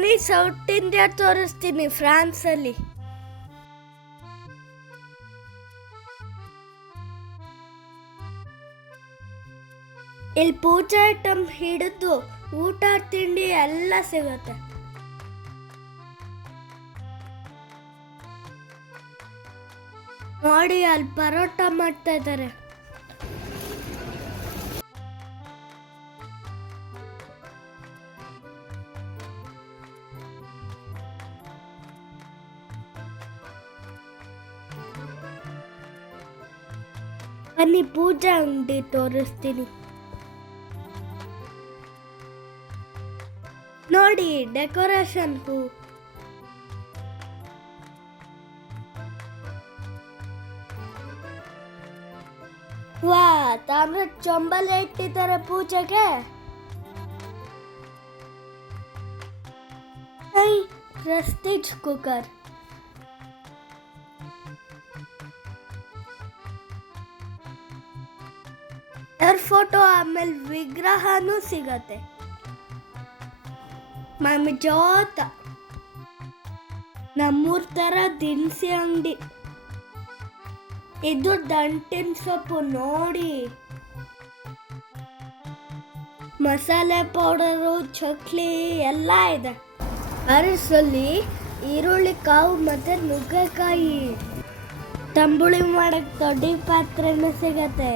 Mini south India ತೋರಿಸ್ತೀನಿ ಫ್ರಾನ್ಸಲ್ಲಿ. ಇಲ್ಲಿ ಪೂಜಾ item ಹಿಡಿದು ಊಟ ತಿಂಡಿ ಎಲ್ಲ ಸಿಗುತ್ತೆ. ನೋಡಿ ಅಲ್ಲಿ ಪರೋಟ ಮಾಡ್ತಾ ಇದ್ದಾರೆ. ಬನ್ನಿ ಪೂಜಾ ಅಂಗಡಿ ತೋರಿಸ್ತೀನಿ. ನೋಡಿ ಡೆಕೋರೇಷನ್ ಹೂ. ವಾ, ತಾಮ್ರದ ಚೊಂಬಲ್ ಇಟ್ಟಿದ್ದಾರೆ ಪೂಜೆಗೆ. Prestige cooker. ಫೋಟೋ ಆಮೇಲೆ ವಿಗ್ರಹನೂ ಸಿಗತ್ತೆ. ಮಮ್ಮಿ ಜೋತ ನಮ್ಮೂರ್ ತರ ದಿನಸಿ ಅಂಗಡಿ. ಇದು ದಂಟಿನ ಸೊಪ್ಪು ನೋಡಿ. ಮಸಾಲೆ ಪೌಡರು, ಚಕ್ಲಿ ಎಲ್ಲ ಇದೆ. ಅರಸಲ್ಲಿ ಈರುಳ್ಳಿ, ಕಾವು ಮತ್ತೆ ನುಗ್ಗೆಕಾಯಿ. ತಂಬುಳಿ ಮಾಡಕ್ ದೊಡ್ಡ ಪಾತ್ರೆನೂ ಸಿಗತ್ತೆ.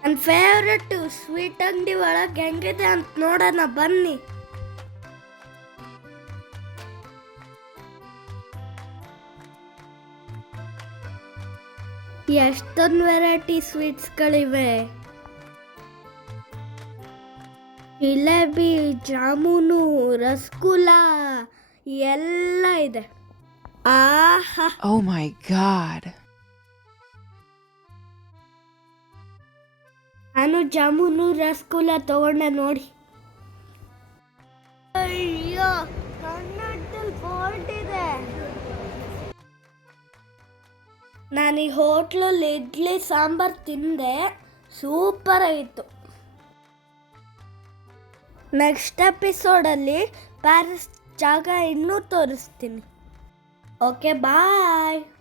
ನನ್ನ ಫೇವ್ರೆಟ್ ಸ್ವೀಟ್ ಅಂಗಡಿ ಒಳಗೆ ಹೆಂಗಿದೆ ಅಂತ ನೋಡೋಣ ಬನ್ನಿ. ಎಷ್ಟೊಂದು ವೆರೈಟಿ ಸ್ವೀಟ್ಸ್ಗಳಿವೆ. ಜಿಲೇಬಿ, ಜಾಮೂನು, ರಸಗುಲ್ಲ ಎಲ್ಲ ಇದೆ. ಆಹಾ, Oh my God. ನಾನು ಜಾಮೂನು ರಸಗುಲ್ಲ ತಗೊಂಡೆ ನೋಡಿ. ಅಯ್ಯೋ, ಕನ್ನಡದಲ್ಲಿ ಬೋರ್ಡ್ ಇದೆ. ನಾನು ಈ ಹೋಟ್ಲಲ್ಲಿ ಇಡ್ಲಿ ಸಾಂಬಾರ್ ತಿಂದೆ, ಸೂಪರ್ ಆಗಿತ್ತು. ನೆಕ್ಸ್ಟ್ ಎಪಿಸೋಡಲ್ಲಿ ಪ್ಯಾರಿಸ್ ಜಾಗ ಇನ್ನೂ ತೋರಿಸ್ತೀನಿ. ಓಕೆ, ಬಾಯ್.